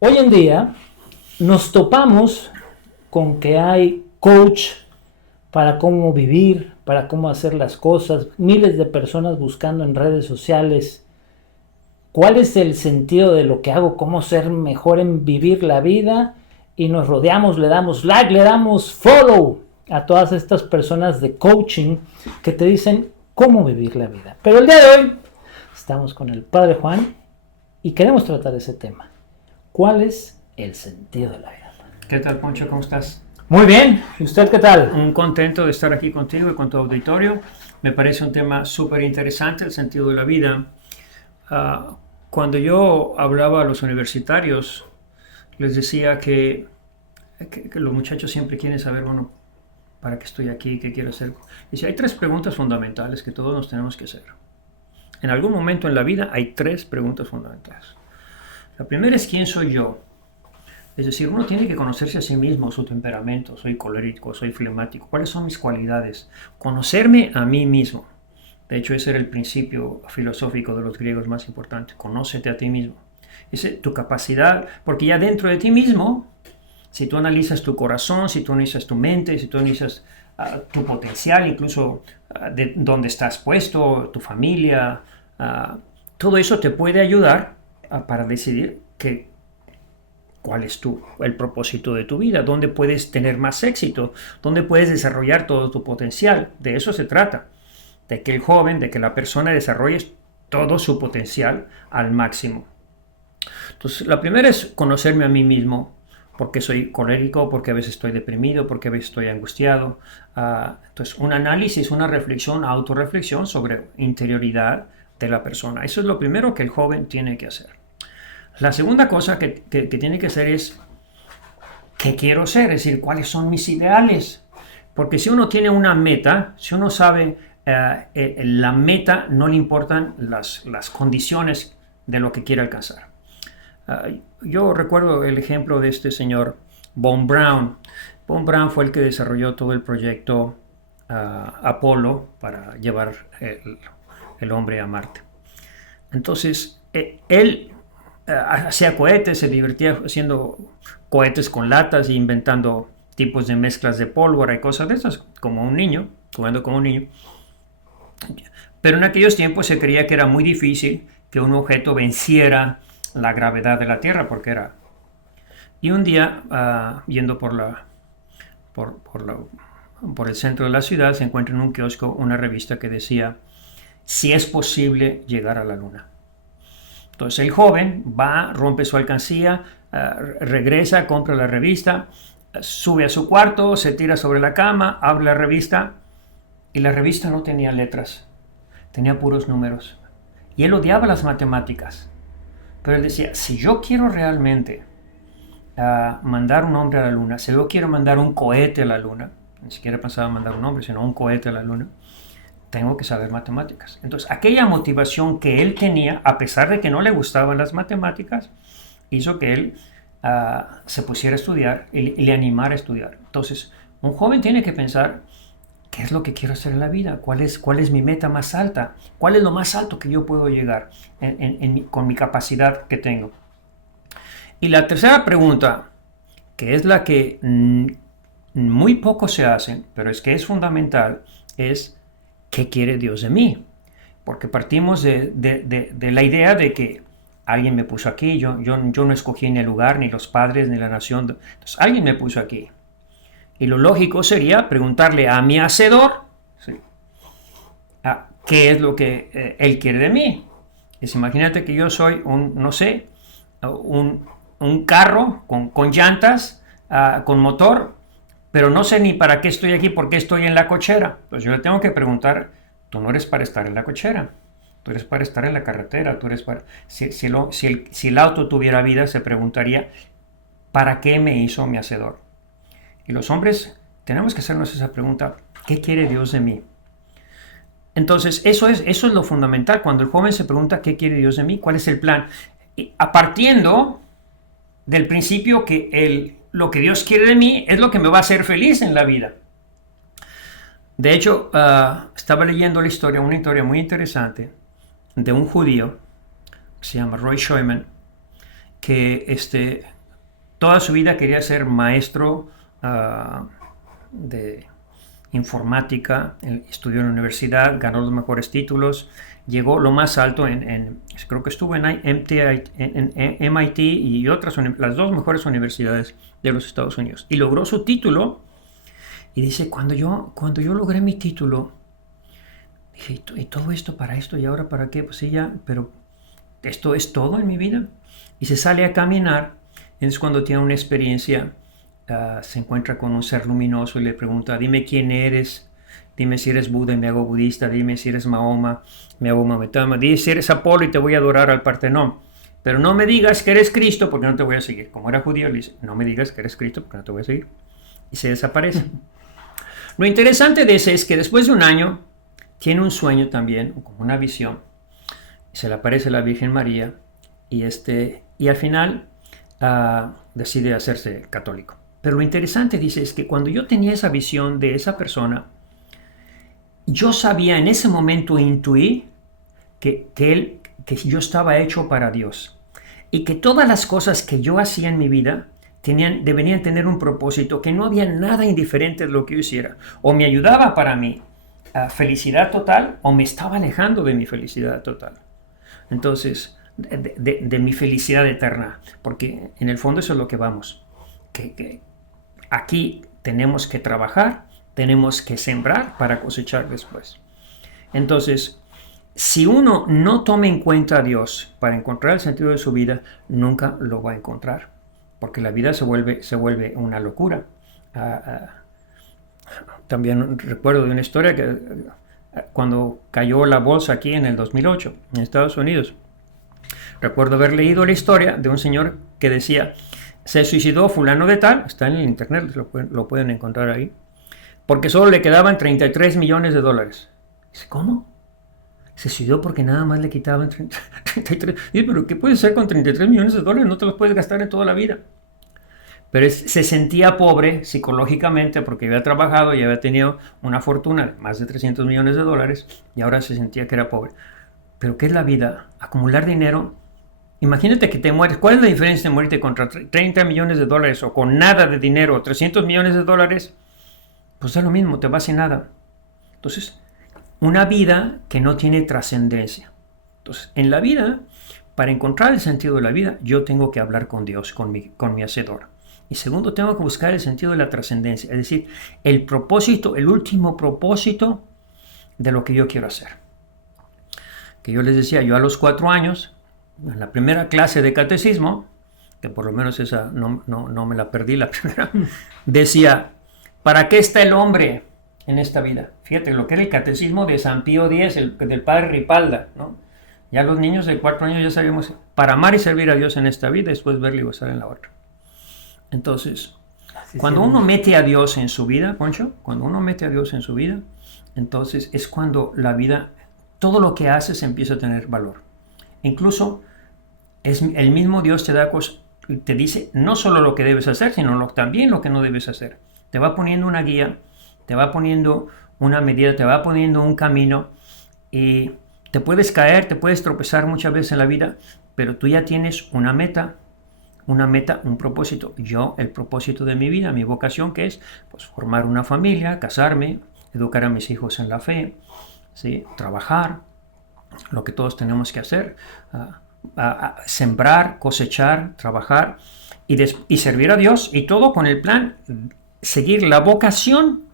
Hoy en día nos topamos con que hay coach para cómo vivir, para cómo hacer las cosas, miles de personas buscando en redes sociales cuál es el sentido de lo que hago, cómo ser mejor en vivir la vida, y nos rodeamos, le damos like, le damos follow a todas estas personas de coaching que te dicen cómo vivir la vida. Pero el día de hoy estamos con el Padre Juan y queremos tratar ese tema. ¿Cuál es el sentido de la vida? ¿Qué tal, Poncho? ¿Cómo estás? Muy bien. ¿Y usted qué tal? Un contento de estar aquí contigo y con tu auditorio. Me parece un tema súper interesante, el sentido de la vida. Cuando yo hablaba a los universitarios, les decía que los muchachos siempre quieren saber, bueno, ¿para qué estoy aquí? ¿Qué quiero hacer? Dice, hay tres preguntas fundamentales que todos nos tenemos que hacer. En algún momento en la vida hay tres preguntas fundamentales. La primera es, ¿quién soy yo? Es decir, uno tiene que conocerse a sí mismo, su temperamento, soy colérico, soy flemático, cuáles son mis cualidades, conocerme a mí mismo. De hecho, ese era el principio filosófico de los griegos más importante, conócete a ti mismo. Esa es tu capacidad, porque ya dentro de ti mismo, si tú analizas tu corazón, si tú analizas tu mente, si tú analizas tu potencial, incluso de dónde estás puesto, tu familia, todo eso te puede ayudar para decidir cuál es el propósito de tu vida, dónde puedes tener más éxito, dónde puedes desarrollar todo tu potencial. De eso se trata, de que el joven, de que la persona desarrolle todo su potencial al máximo. Entonces, la primera es conocerme a mí mismo, porque soy colérico, porque a veces estoy deprimido, porque a veces estoy angustiado. Entonces, un análisis, una reflexión, autorreflexión sobre interioridad de la persona. Eso es lo primero que el joven tiene que hacer. La segunda cosa que tiene que hacer es, ¿qué quiero ser? Es decir, ¿cuáles son mis ideales? Porque si uno tiene una meta, si uno sabe la meta, no le importan las condiciones de lo que quiere alcanzar. Yo recuerdo el ejemplo de este señor Von Braun. Von Braun fue el que desarrolló todo el proyecto Apolo para llevar el hombre a Marte. Entonces, él hacía cohetes, se divertía haciendo cohetes con latas e inventando tipos de mezclas de pólvora y cosas de esas, como un niño, jugando como un niño. Pero en aquellos tiempos se creía que era muy difícil que un objeto venciera la gravedad de la Tierra, porque era... Y un día, yendo por el centro de la ciudad, se encuentra en un kiosco una revista que decía, si es posible llegar a la Luna. Entonces el joven va, rompe su alcancía, regresa, compra la revista, sube a su cuarto, se tira sobre la cama, abre la revista y la revista no tenía letras, tenía puros números. Y él odiaba las matemáticas, pero él decía, si yo quiero realmente mandar un hombre a la luna, si yo quiero mandar un cohete a la luna, ni siquiera pensaba mandar un hombre, sino un cohete a la luna, tengo que saber matemáticas. Entonces, aquella motivación que él tenía, a pesar de que no le gustaban las matemáticas, hizo que él se pusiera a estudiar y le animara a estudiar. Entonces, un joven tiene que pensar, ¿qué es lo que quiero hacer en la vida? ¿Cuál es mi meta más alta? ¿Cuál es lo más alto que yo puedo llegar con mi capacidad que tengo? Y la tercera pregunta, que es la que muy poco se hace, pero es que es fundamental, es ¿qué quiere Dios de mí? Porque partimos de la idea de que alguien me puso aquí, yo no escogí ni el lugar, ni los padres, ni la nación. Entonces, alguien me puso aquí. Y lo lógico sería preguntarle a mi hacedor, ¿sí?, qué es lo que él quiere de mí. Imagínate que yo soy un carro con llantas, con motor, pero no sé ni para qué estoy aquí, por qué estoy en la cochera. Pues yo le tengo que preguntar, tú no eres para estar en la cochera, tú eres para estar en la carretera, tú eres para... Si el auto tuviera vida, se preguntaría, ¿para qué me hizo mi hacedor? Y los hombres tenemos que hacernos esa pregunta, ¿qué quiere Dios de mí? Entonces, eso es lo fundamental, cuando el joven se pregunta, ¿qué quiere Dios de mí? ¿Cuál es el plan? Y partiendo del principio que lo que Dios quiere de mí es lo que me va a hacer feliz en la vida. De hecho, estaba leyendo una historia muy interesante de un judío que se llama Roy Schoeman, que toda su vida quería ser maestro de informática, estudió en la universidad, ganó los mejores títulos, llegó lo más alto creo que estuvo en MIT y las dos mejores universidades de los Estados Unidos, y logró su título. Y dice, cuando yo logré mi título, dije, ¿y todo esto para esto? ¿Y ahora para qué? Pues sí, ya, pero esto es todo en mi vida. Y se sale a caminar. Es cuando tiene una experiencia, se encuentra con un ser luminoso y le pregunta, dime quién eres, dime si eres Buda y me hago budista, dime si eres Mahoma, me hago maometano, dime si eres Apolo y te voy a adorar al Partenón. Pero no me digas que eres Cristo porque no te voy a seguir. Como era judío, le dice, no me digas que eres Cristo porque no te voy a seguir. Y se desaparece. Lo interesante de ese es que después de un año tiene un sueño también, como una visión. Se le aparece la Virgen María y al final decide hacerse católico. Pero lo interesante, dice, es que cuando yo tenía esa visión de esa persona, yo sabía en ese momento, intuí que yo estaba hecho para Dios y que todas las cosas que yo hacía en mi vida deberían tener un propósito, que no había nada indiferente de lo que yo hiciera. O me ayudaba para mi felicidad total o me estaba alejando de mi felicidad total. Entonces, de mi felicidad eterna, porque en el fondo eso es lo que vamos, que aquí tenemos que trabajar, tenemos que sembrar para cosechar después. Entonces, si uno no toma en cuenta a Dios para encontrar el sentido de su vida, nunca lo va a encontrar, porque la vida se vuelve una locura. También recuerdo de una historia que cuando cayó la bolsa aquí en el 2008 en Estados Unidos, recuerdo haber leído la historia de un señor que decía, se suicidó fulano de tal, está en el internet, lo pueden encontrar ahí, porque solo le quedaban 33 millones de dólares. Dice, ¿cómo? Se suicidó porque nada más le quitaban 33. Dice, pero ¿qué puedes hacer con 33 millones de dólares? No te los puedes gastar en toda la vida. Pero se sentía pobre psicológicamente porque había trabajado y había tenido una fortuna de más de 300 millones de dólares y ahora se sentía que era pobre. ¿Pero qué es la vida? Acumular dinero. Imagínate que te mueres. ¿Cuál es la diferencia de morirte con 30 millones de dólares o con nada de dinero o 300 millones de dólares? Pues es lo mismo, te vas sin nada. Entonces, una vida que no tiene trascendencia. Entonces, en la vida, para encontrar el sentido de la vida, yo tengo que hablar con Dios, con mi Hacedor. Y segundo, tengo que buscar el sentido de la trascendencia, es decir, el propósito, el último propósito de lo que yo quiero hacer. Que yo les decía, yo a los 4 años, en la primera clase de catecismo, que por lo menos esa no me la perdí la primera, decía, ¿para qué está el hombre en esta vida? Fíjate, lo que era el catecismo de San Pío X, del padre Ripalda, ¿no? Ya los niños de 4 años ya sabíamos, para amar y servir a Dios en esta vida, después verle y gozar en la otra. Entonces, cuando uno mete a Dios en su vida, Poncho, cuando uno mete a Dios en su vida, entonces es cuando la vida, todo lo que haces empieza a tener valor. Incluso el mismo Dios te dice no solo lo que debes hacer, sino también lo que no debes hacer. Te va poniendo una guía, te va poniendo una medida, te va poniendo un camino y te puedes caer, te puedes tropezar muchas veces en la vida, pero tú ya tienes una meta, un propósito. Yo, el propósito de mi vida, mi vocación, que es pues, formar una familia, casarme, educar a mis hijos en la fe, ¿sí? Trabajar, lo que todos tenemos que hacer, sembrar, cosechar, trabajar y servir a Dios, y todo con el plan, seguir la vocación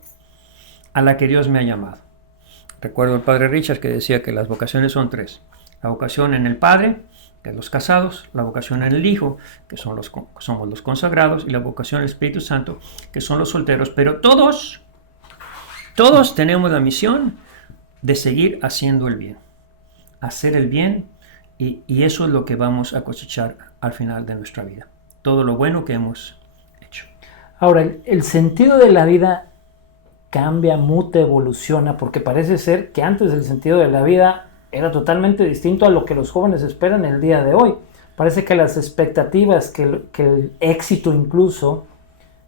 a la que Dios me ha llamado. Recuerdo al padre Richard que decía que las vocaciones son 3. La vocación en el Padre, que es los casados, la vocación en el Hijo, que somos los consagrados, y la vocación en el Espíritu Santo, que son los solteros. Pero todos tenemos la misión de seguir haciendo el bien, hacer el bien, y eso es lo que vamos a cosechar al final de nuestra vida. Todo lo bueno que hemos hecho. Ahora, el sentido de la vida cambia, muta, evoluciona, porque parece ser que antes el sentido de la vida era totalmente distinto a lo que los jóvenes esperan el día de hoy. Parece que las expectativas, que el éxito incluso,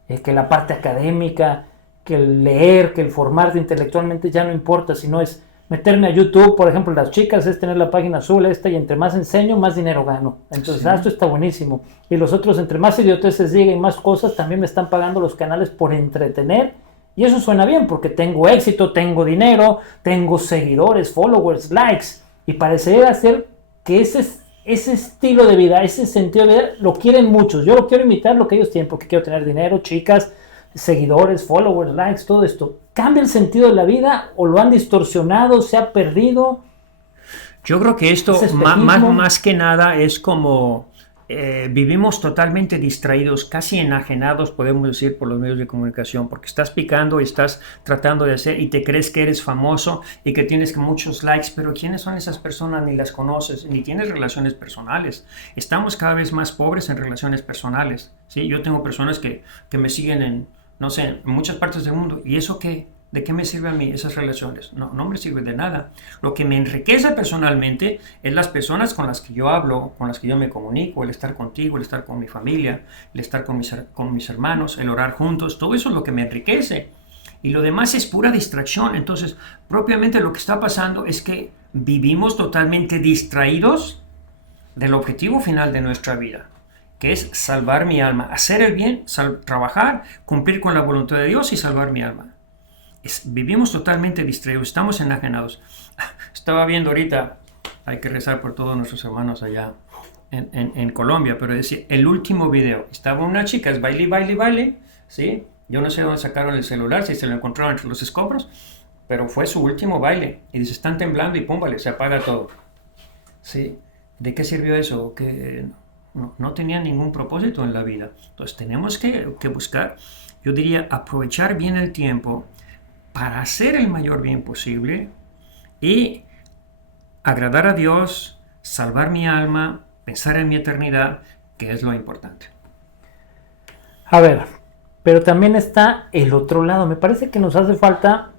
que la parte académica, que el leer, que el formarte intelectualmente ya no importa, sino es meterme a YouTube, por ejemplo, las chicas es tener la página azul esta y entre más enseño, más dinero gano. Entonces, Sí. esto está buenísimo. Y los otros, entre más idioteces digan y más cosas, también me están pagando los canales por entretener. Y eso suena bien porque tengo éxito, tengo dinero, tengo seguidores, followers, likes. Y parecería ser que ese estilo de vida, ese sentido de vida, lo quieren muchos. Yo lo quiero imitar lo que ellos tienen porque quiero tener dinero, chicas, seguidores, followers, likes, todo esto. ¿Cambia el sentido de la vida o lo han distorsionado, se ha perdido? Yo creo que esto más que nada es como vivimos totalmente distraídos, casi enajenados, podemos decir, por los medios de comunicación, porque estás picando y estás tratando de hacer y te crees que eres famoso y que tienes muchos likes, pero ¿quiénes son esas personas? Ni las conoces, ni tienes relaciones personales. Estamos cada vez más pobres en relaciones personales, ¿sí? Yo tengo personas que me siguen en, no sé, en muchas partes del mundo. ¿Y eso qué? ¿De qué me sirve a mí esas relaciones? No me sirve de nada. Lo que me enriquece personalmente es las personas con las que yo hablo, con las que yo me comunico, el estar contigo, el estar con mi familia, el estar con mis hermanos, el orar juntos. Todo eso es lo que me enriquece. Y lo demás es pura distracción. Entonces, propiamente lo que está pasando es que vivimos totalmente distraídos del objetivo final de nuestra vida, que es salvar mi alma, hacer el bien, trabajar, cumplir con la voluntad de Dios y salvar mi alma. Vivimos totalmente distraídos, estamos enajenados. Estaba viendo ahorita, hay que rezar por todos nuestros hermanos allá en Colombia, pero decía, el último video, estaba una chica, es baile, ¿sí? Yo no sé dónde sacaron el celular, si se lo encontraron entre los escombros, pero fue su último baile. Y dice, están temblando y pum, vale, se apaga todo. ¿Sí? ¿De qué sirvió eso? Que no tenía ningún propósito en la vida. Entonces tenemos que buscar, yo diría, aprovechar bien el tiempo para hacer el mayor bien posible y agradar a Dios, salvar mi alma, pensar en mi eternidad, que es lo importante. A ver, pero también está el otro lado. Me parece que nos hace falta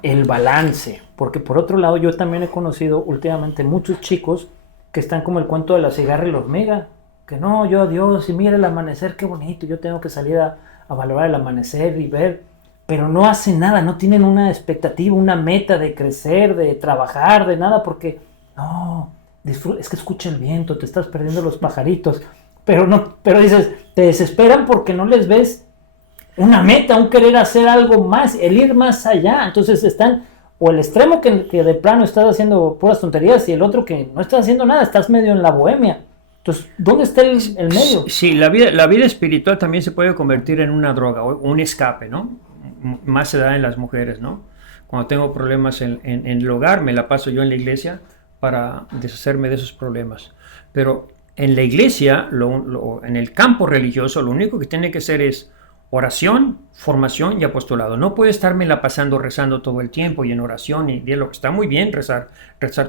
el balance, porque por otro lado yo también he conocido últimamente muchos chicos que están como el cuento de la cigarra y la hormiga, que no, yo Dios, y mira el amanecer, qué bonito, yo tengo que salir a valorar el amanecer y ver, pero no hacen nada, no tienen una expectativa, una meta de crecer, de trabajar, de nada, porque no, es que escucha el viento, te estás perdiendo los pajaritos, pero dices, te desesperan porque no les ves una meta, un querer hacer algo más, el ir más allá. Entonces están, o el extremo que de plano estás haciendo puras tonterías y el otro que no estás haciendo nada, estás medio en la bohemia. Entonces, ¿dónde está el medio? Sí, la vida espiritual también se puede convertir en una droga, un escape, ¿no? Más se da en las mujeres, ¿no? Cuando tengo problemas en el hogar, me la paso yo en la iglesia para deshacerme de esos problemas. Pero en la iglesia, en el campo religioso, lo único que tiene que ser es oración, formación y apostolado. No puedo estarme la pasando rezando todo el tiempo y en oración y diálogo. Está muy bien rezar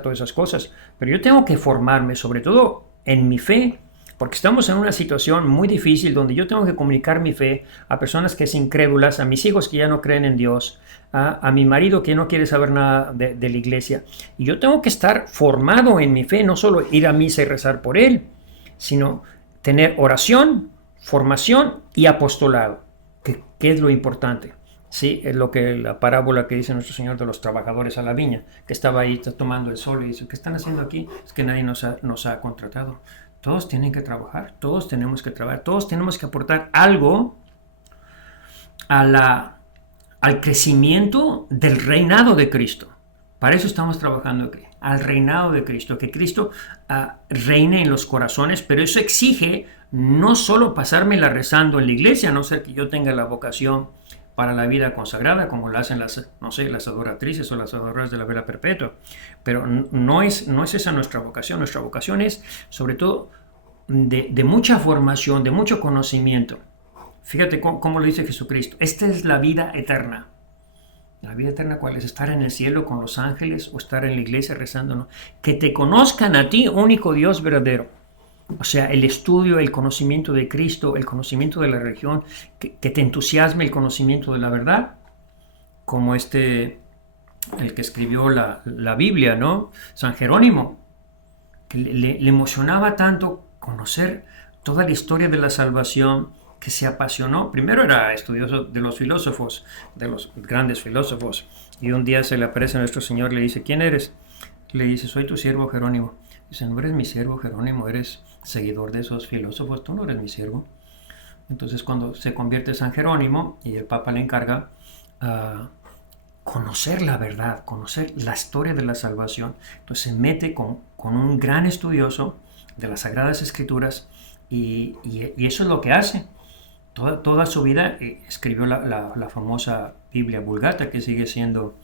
todas esas cosas, pero yo tengo que formarme, sobre todo en mi fe, porque estamos en una situación muy difícil donde yo tengo que comunicar mi fe a personas que son incrédulas, a mis hijos que ya no creen en Dios, a mi marido que no quiere saber nada de la iglesia. Y yo tengo que estar formado en mi fe, no solo ir a misa y rezar por él, sino tener oración, formación y apostolado, que es lo importante. Sí, es lo que la parábola que dice nuestro Señor de los trabajadores a la viña, que estaba ahí tomando el sol y dice, ¿qué están haciendo aquí? Es que nadie nos ha contratado. Todos tienen que trabajar, todos tenemos que trabajar, todos tenemos que aportar algo al crecimiento del reinado de Cristo. Para eso estamos trabajando aquí, al reinado de Cristo, que Cristo reine en los corazones, pero eso exige no solo pasármela rezando en la iglesia, a no ser que yo tenga la vocación para la vida consagrada, como lo hacen las adoratrices o las adoradoras de la vela perpetua. Pero no es esa nuestra vocación. Nuestra vocación es, sobre todo, de mucha formación, de mucho conocimiento. Fíjate cómo lo dice Jesucristo. Esta es la vida eterna. La vida eterna, ¿cuál es? Estar en el cielo con los ángeles o estar en la iglesia rezando, ¿no? Que te conozcan a ti, único Dios verdadero. O sea, el estudio, el conocimiento de Cristo, el conocimiento de la religión, que te entusiasme el conocimiento de la verdad, como el que escribió la Biblia, ¿no? San Jerónimo, que le emocionaba tanto conocer toda la historia de la salvación, que se apasionó. Primero era estudioso de los filósofos, de los grandes filósofos. Y un día se le aparece a nuestro Señor, le dice, ¿quién eres? Le dice, soy tu siervo Jerónimo. Dice, no eres mi siervo Jerónimo, eres seguidor de esos filósofos, tú no eres mi siervo. Entonces cuando se convierte San Jerónimo y el Papa le encarga conocer la verdad, conocer la historia de la salvación, entonces se mete con un gran estudioso de las Sagradas Escrituras y eso es lo que hace. Toda su vida escribió la famosa Biblia Vulgata, que sigue siendo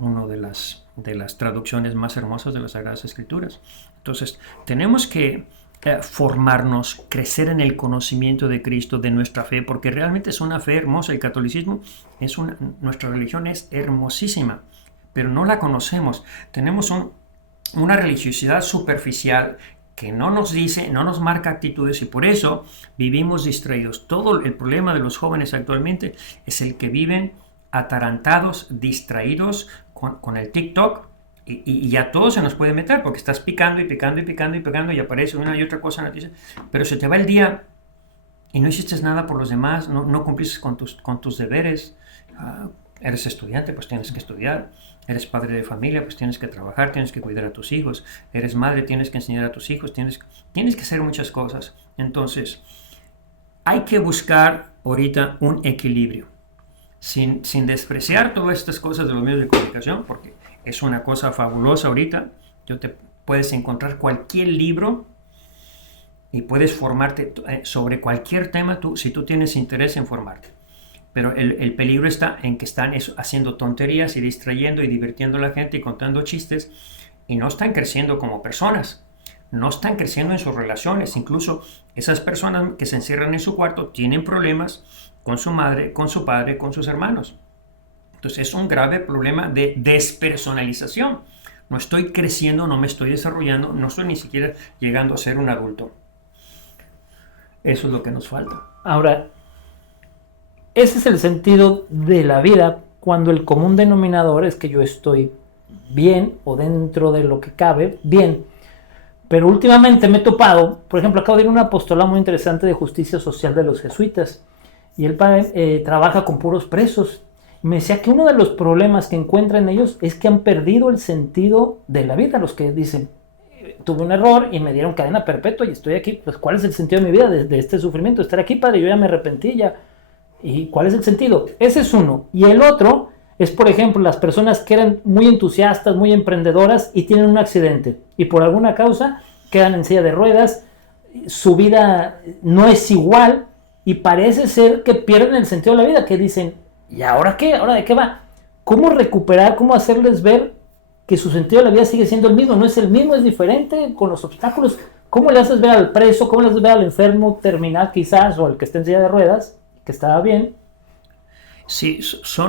una de las traducciones más hermosas de las Sagradas Escrituras. Entonces, tenemos que formarnos, crecer en el conocimiento de Cristo, de nuestra fe, porque realmente es una fe hermosa. El catolicismo nuestra religión es hermosísima, pero no la conocemos. Tenemos una religiosidad superficial que no nos dice, no nos marca actitudes, y por eso vivimos distraídos. Todo el problema de los jóvenes actualmente es el que viven atarantados, distraídos con el TikTok, y ya todo se nos puede meter porque estás picando y picando y picando y picando y aparece una y otra cosa en la noticia, pero se te va el día y no hiciste nada por los demás, no cumpliste con tus deberes. Eres estudiante, pues tienes que estudiar. Eres padre de familia, pues tienes que trabajar, tienes que cuidar a tus hijos. Eres madre, tienes que enseñar a tus hijos, tienes que hacer muchas cosas. Entonces, hay que buscar ahorita un equilibrio, sin despreciar todas estas cosas de los medios de comunicación, porque es una cosa fabulosa ahorita. Puedes encontrar cualquier libro y puedes formarte sobre cualquier tema si tú tienes interés en formarte. Pero el peligro está en que están haciendo tonterías y distrayendo y divirtiendo a la gente y contando chistes, y no están creciendo como personas, no están creciendo en sus relaciones. Incluso esas personas que se encierran en su cuarto tienen problemas con su madre, con su padre, con sus hermanos. Entonces es un grave problema de despersonalización. No estoy creciendo, no me estoy desarrollando, no estoy ni siquiera llegando a ser un adulto. Eso es lo que nos falta. Ahora, ese es el sentido de la vida, cuando el común denominador es que yo estoy bien, o dentro de lo que cabe, bien. Pero últimamente me he topado, por ejemplo, acabo de ir a un apostolado muy interesante de justicia social de los jesuitas, y el padre trabaja con puros presos. Me decía que uno de los problemas que encuentran ellos es que han perdido el sentido de la vida. Los que dicen, tuve un error y me dieron cadena perpetua y estoy aquí, pues ¿cuál es el sentido de mi vida, de este sufrimiento? Estar aquí, padre, yo ya me arrepentí, ya. ¿Y cuál es el sentido? Ese es uno. Y el otro es, por ejemplo, las personas que eran muy entusiastas, muy emprendedoras y tienen un accidente y por alguna causa quedan en silla de ruedas, su vida no es igual y parece ser que pierden el sentido de la vida, que dicen, ¿y ahora qué? ¿Ahora de qué va? ¿Cómo recuperar, cómo hacerles ver que su sentido de la vida sigue siendo el mismo? No es el mismo, es diferente con los obstáculos. ¿Cómo le haces ver al preso, cómo le haces ver al enfermo terminal quizás, o al que está en silla de ruedas, que estaba bien? Sí,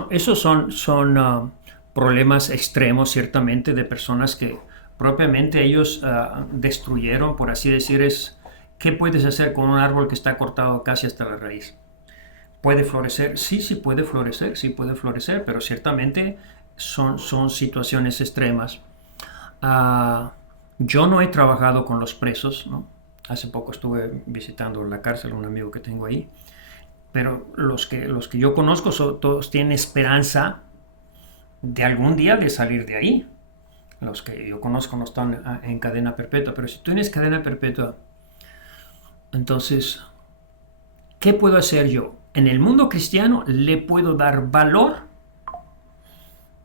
esos son problemas extremos, ciertamente, de personas que propiamente ellos destruyeron, por así decir. ¿Qué puedes hacer con un árbol que está cortado casi hasta la raíz? ¿Puede florecer? Sí puede florecer, pero ciertamente son situaciones extremas. Yo no he trabajado con los presos, ¿no? Hace poco estuve visitando la cárcel, un amigo que tengo ahí. Pero los que yo conozco todos tienen esperanza de algún día de salir de ahí. Los que yo conozco no están en cadena perpetua, pero si tú tienes cadena perpetua, entonces, ¿qué puedo hacer yo? En el mundo cristiano le puedo dar valor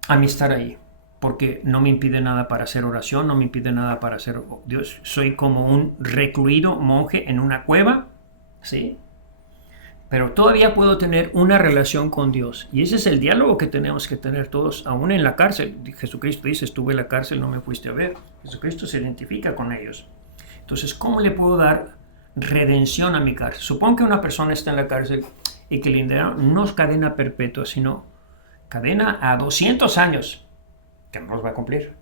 a mi estar ahí, porque no me impide nada para hacer oración, no me impide nada para hacer Dios. Soy como un recluido monje en una cueva, ¿sí? Pero todavía puedo tener una relación con Dios. Y ese es el diálogo que tenemos que tener todos, aún en la cárcel. Jesucristo dice, estuve en la cárcel, no me fuiste a ver. Jesucristo se identifica con ellos. Entonces, ¿cómo le puedo dar redención a mi cárcel? Supongo que una persona está en la cárcel y que le dieron no es cadena perpetua, sino cadena a 200 años, que no los va a cumplir.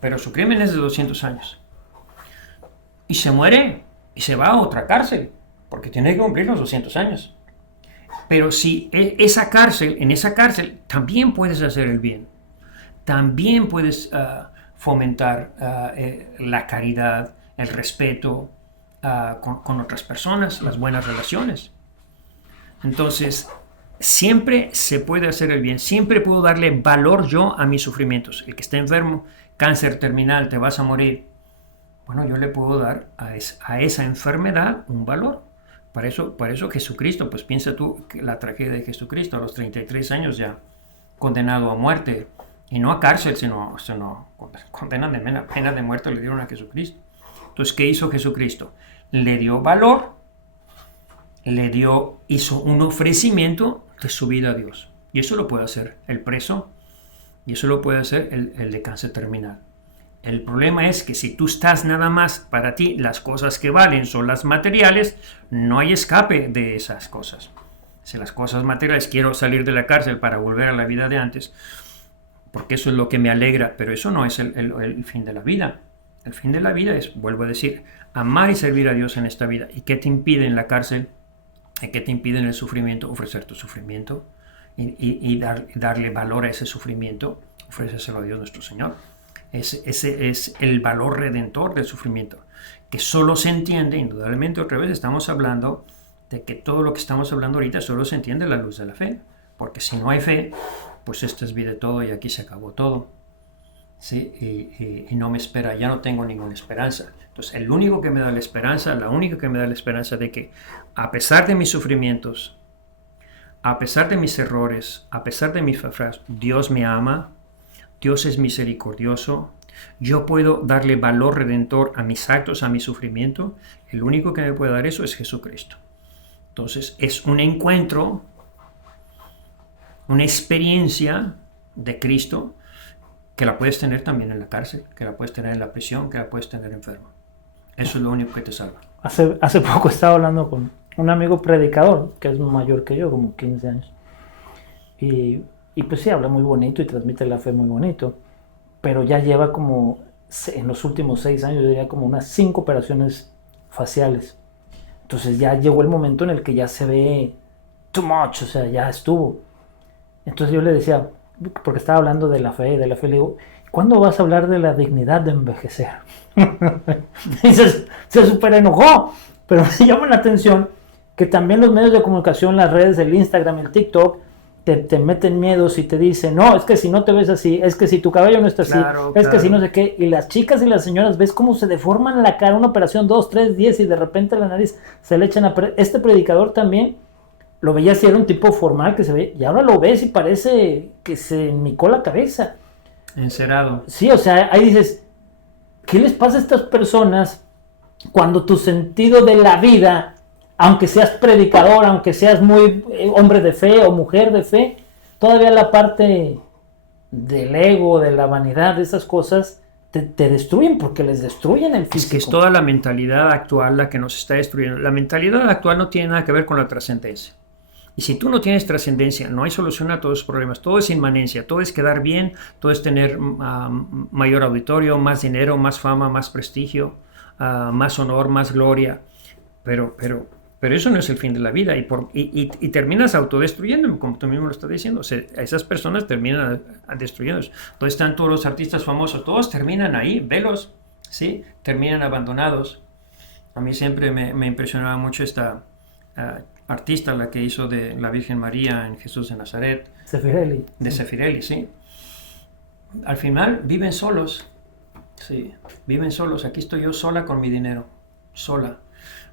Pero su crimen es de 200 años. Y se muere y se va a otra cárcel, porque tiene que cumplir los 200 años. Pero si en esa cárcel también puedes hacer el bien, también puedes fomentar la caridad, el respeto, con otras personas, las buenas relaciones. Entonces, siempre se puede hacer el bien, siempre puedo darle valor yo a mis sufrimientos. El que está enfermo, cáncer terminal, te vas a morir. Bueno, yo le puedo dar a esa enfermedad un valor. Para eso Jesucristo, pues piensa tú que la tragedia de Jesucristo a los 33 años ya condenado a muerte, y no a cárcel, sino condena de pena de muerte le dieron a Jesucristo. Entonces, ¿qué hizo Jesucristo? Le dio valor, hizo un ofrecimiento de su vida a Dios. Y eso lo puede hacer el preso, y eso lo puede hacer el de cáncer terminal. El problema es que si tú estás nada más, para ti las cosas que valen son las materiales, no hay escape de esas cosas. Si las cosas materiales, quiero salir de la cárcel para volver a la vida de antes, porque eso es lo que me alegra, pero eso no es el fin de la vida. El fin de la vida es, vuelvo a decir, amar y servir a Dios en esta vida. ¿Y qué te impide en la cárcel? ¿Y qué te impide en el sufrimiento? Ofrecer tu sufrimiento y darle valor a ese sufrimiento, ofréceselo a Dios nuestro Señor. Ese es el valor redentor del sufrimiento, que solo se entiende, indudablemente otra vez estamos hablando de que todo lo que estamos hablando ahorita solo se entiende a la luz de la fe, porque si no hay fe, pues esto es vida todo y aquí se acabó todo, ¿sí? Y no me espera, ya no tengo ninguna esperanza. Entonces el único que me da la esperanza, la única que me da la esperanza de que a pesar de mis sufrimientos, a pesar de mis errores, a pesar de mis faltas, Dios me ama, Dios es misericordioso, yo puedo darle valor redentor a mis actos, a mi sufrimiento. El único que me puede dar eso es Jesucristo. Entonces es un encuentro, una experiencia de Cristo que la puedes tener también en la cárcel, que la puedes tener en la prisión, que la puedes tener enfermo. Eso es lo único que te salva. Hace poco estaba hablando con un amigo predicador, que es mayor que yo, como 15 años. Y pues sí, habla muy bonito y transmite la fe muy bonito, pero ya lleva como, en los últimos 6 años, yo diría como unas 5 operaciones faciales. Entonces ya llegó el momento en el que ya se ve too much, o sea, ya estuvo. Entonces yo le decía, porque estaba hablando de la fe, le digo, ¿cuándo vas a hablar de la dignidad de envejecer? Y se súper enojó, pero me llama la atención que también los medios de comunicación, las redes, el Instagram, el TikTok, te meten miedos y te dicen, no, es que si no te ves así, es que si tu cabello no está así, es que si no sé qué, y las chicas y las señoras, ves cómo se deforman la cara, una operación 2, 3, 10 y de repente la nariz se le echan a perder. Este predicador también lo veía así, era un tipo formal que se ve, y ahora lo ves y parece que se enmicó la cabeza. Encerado. Sí, o sea, ahí dices, ¿qué les pasa a estas personas cuando tu sentido de la vida, aunque seas predicador, aunque seas muy hombre de fe o mujer de fe, todavía la parte del ego, de la vanidad, de esas cosas, te destruyen porque les destruyen el físico? Es que es toda la mentalidad actual la que nos está destruyendo. La mentalidad actual no tiene nada que ver con la trascendencia. Y si tú no tienes trascendencia, no hay solución a todos los problemas. Todo es inmanencia, todo es quedar bien, todo es tener mayor auditorio, más dinero, más fama, más prestigio, más honor, más gloria. Pero eso no es el fin de la vida y terminas autodestruyendo, como tú mismo lo estás diciendo. O sea, esas personas terminan destruyéndose. ¿Dónde están todos los artistas famosos? Todos terminan ahí, velos, ¿sí? Terminan abandonados. A mí siempre me impresionaba mucho esta artista, la que hizo de la Virgen María en Jesús de Nazaret. Zeffirelli. De Zeffirelli, sí. Al final viven solos. Sí, viven solos. Aquí estoy yo sola con mi dinero. Sola.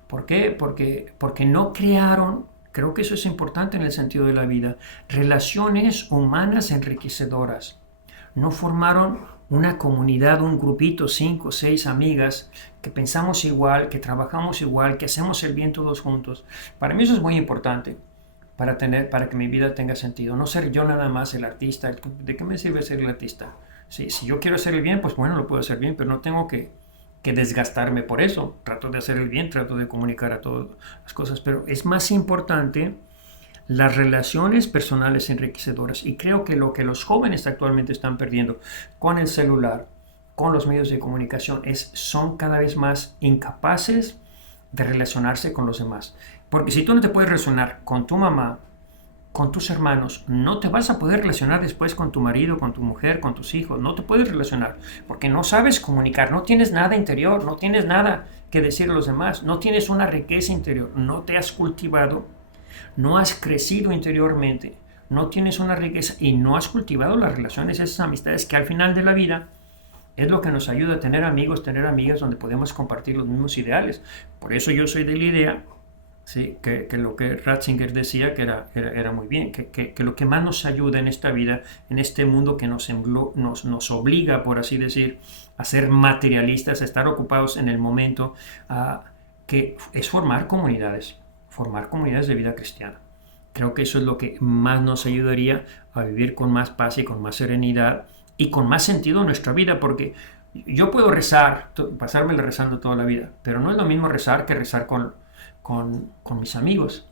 ¿Por qué? Porque no crearon, creo que eso es importante en el sentido de la vida, relaciones humanas enriquecedoras. No formaron una comunidad, un grupito, 5 o 6 amigas que pensamos igual, que trabajamos igual, que hacemos el bien todos juntos. Para mí eso es muy importante para que mi vida tenga sentido. No ser yo nada más el artista. ¿De qué me sirve ser el artista? Si yo quiero hacer el bien, pues bueno, lo puedo hacer bien, pero no tengo que desgastarme por eso. Trato de hacer el bien, trato de comunicar a todas las cosas, pero es más importante las relaciones personales enriquecedoras. Y creo que lo que los jóvenes actualmente están perdiendo con el celular, con los medios de comunicación, son cada vez más incapaces de relacionarse con los demás. Porque si tú no te puedes relacionar con tu mamá, con tus hermanos, no te vas a poder relacionar después con tu marido, con tu mujer, con tus hijos. No te puedes relacionar porque no sabes comunicar, no tienes nada interior, no tienes nada que decir a los demás, no tienes una riqueza interior, no te has cultivado, no has crecido interiormente, no tienes una riqueza y no has cultivado las relaciones, esas amistades que al final de la vida es lo que nos ayuda a tener amigos, tener amigas donde podemos compartir los mismos ideales. Por eso yo soy de la idea, ¿sí? que lo que Ratzinger decía que era muy bien, que lo que más nos ayuda en esta vida, en este mundo que nos obliga, por así decir, a ser materialistas, a estar ocupados en el momento, que es formar comunidades de vida cristiana. Creo que eso es lo que más nos ayudaría a vivir con más paz y con más serenidad y con más sentido en nuestra vida, porque yo puedo rezar, pasármela rezando toda la vida, pero no es lo mismo rezar que rezar con mis amigos.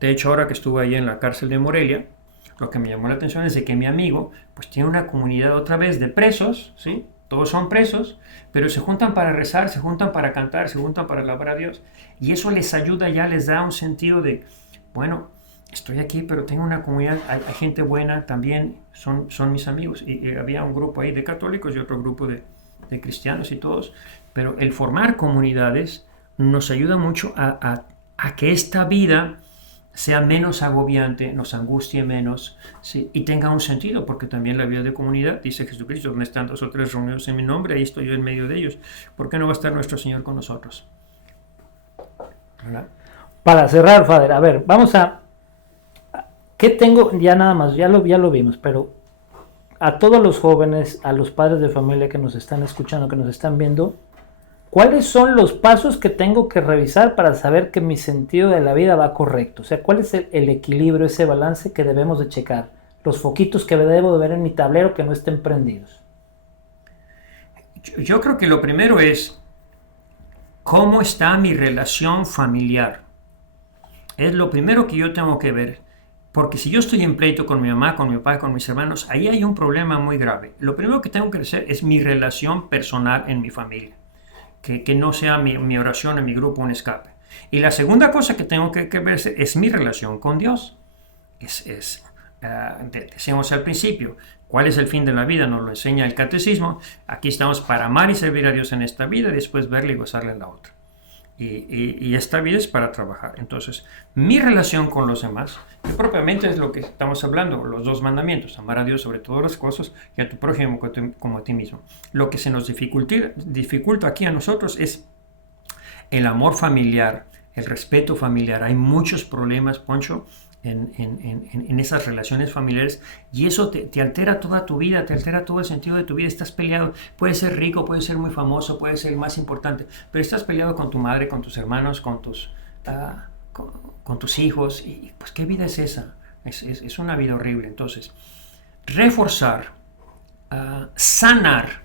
De hecho, ahora que estuve ahí en la cárcel de Morelia, lo que me llamó la atención es de que mi amigo pues tiene una comunidad otra vez de presos, ¿sí? Todos son presos, pero se juntan para rezar, se juntan para cantar, se juntan para alabar a Dios, y eso les ayuda, ya les da un sentido de, bueno, estoy aquí, pero tengo una comunidad, hay gente buena, también son mis amigos, y había un grupo ahí de católicos y otro grupo de cristianos y todos, pero el formar comunidades nos ayuda mucho a que esta vida sea menos agobiante, nos angustie menos, ¿sí? Y tenga un sentido, porque también la vida de comunidad, dice Jesucristo, donde están 2 o 3 reunidos en mi nombre, ahí estoy yo en medio de ellos. ¿Por qué no va a estar nuestro Señor con nosotros? ¿Verdad? Para cerrar, Father, a ver, vamos a... ¿Qué tengo? Ya nada más, ya lo vimos, pero a todos los jóvenes, a los padres de familia que nos están escuchando, que nos están viendo, ¿cuáles son los pasos que tengo que revisar para saber que mi sentido de la vida va correcto? O sea, ¿cuál es el equilibrio, ese balance que debemos de checar? Los foquitos que debo de ver en mi tablero que no estén prendidos. Yo creo que lo primero es cómo está mi relación familiar. Es lo primero que yo tengo que ver. Porque si yo estoy en pleito con mi mamá, con mi papá, con mis hermanos, ahí hay un problema muy grave. Lo primero que tengo que hacer es mi relación personal en mi familia. Que no sea mi oración en mi grupo un escape. Y la segunda cosa que tengo que ver es mi relación con Dios. Decíamos al principio, ¿cuál es el fin de la vida? Nos lo enseña el catecismo. Aquí estamos para amar y servir a Dios en esta vida y después verle y gozarle en la otra. Y esta vida es para trabajar. Entonces, mi relación con los demás, que propiamente es lo que estamos hablando, los 2 mandamientos, amar a Dios sobre todas las cosas y a tu prójimo como a ti mismo. Lo que se nos dificulta aquí a nosotros es el amor familiar, el respeto familiar. Hay muchos problemas, Poncho, en esas relaciones familiares, y eso te altera toda tu vida, te altera todo el sentido de tu vida. Estás peleado, puedes ser rico, puedes ser muy famoso, puedes ser el más importante, pero estás peleado con tu madre, con tus hermanos, con tus hijos, y pues ¿qué vida es esa? Es una vida horrible. Entonces, reforzar, sanar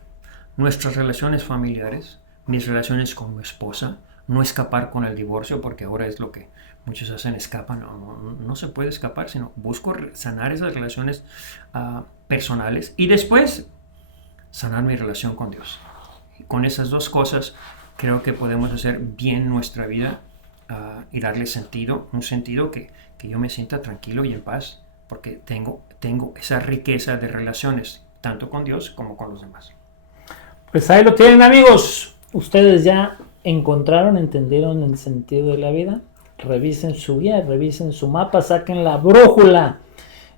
nuestras relaciones familiares, mis relaciones con mi esposa, no escapar con el divorcio, porque ahora es lo que muchos hacen, escapan. No se puede escapar, sino busco sanar esas relaciones personales y después sanar mi relación con Dios. Y con esas 2 cosas creo que podemos hacer bien nuestra vida y darle sentido, un sentido que yo me sienta tranquilo y en paz, porque tengo esa riqueza de relaciones, tanto con Dios como con los demás. Pues ahí lo tienen, amigos. Ustedes ya encontraron, entendieron el sentido de la vida. Revisen su guía, revisen su mapa, saquen la brújula.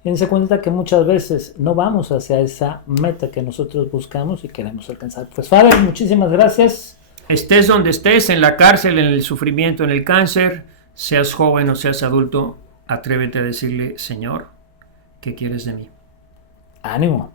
Dense cuenta que muchas veces no vamos hacia esa meta que nosotros buscamos y queremos alcanzar. Pues, Father, muchísimas gracias. Estés donde estés, en la cárcel, en el sufrimiento, en el cáncer, seas joven o seas adulto, atrévete a decirle, Señor, ¿qué quieres de mí? Ánimo.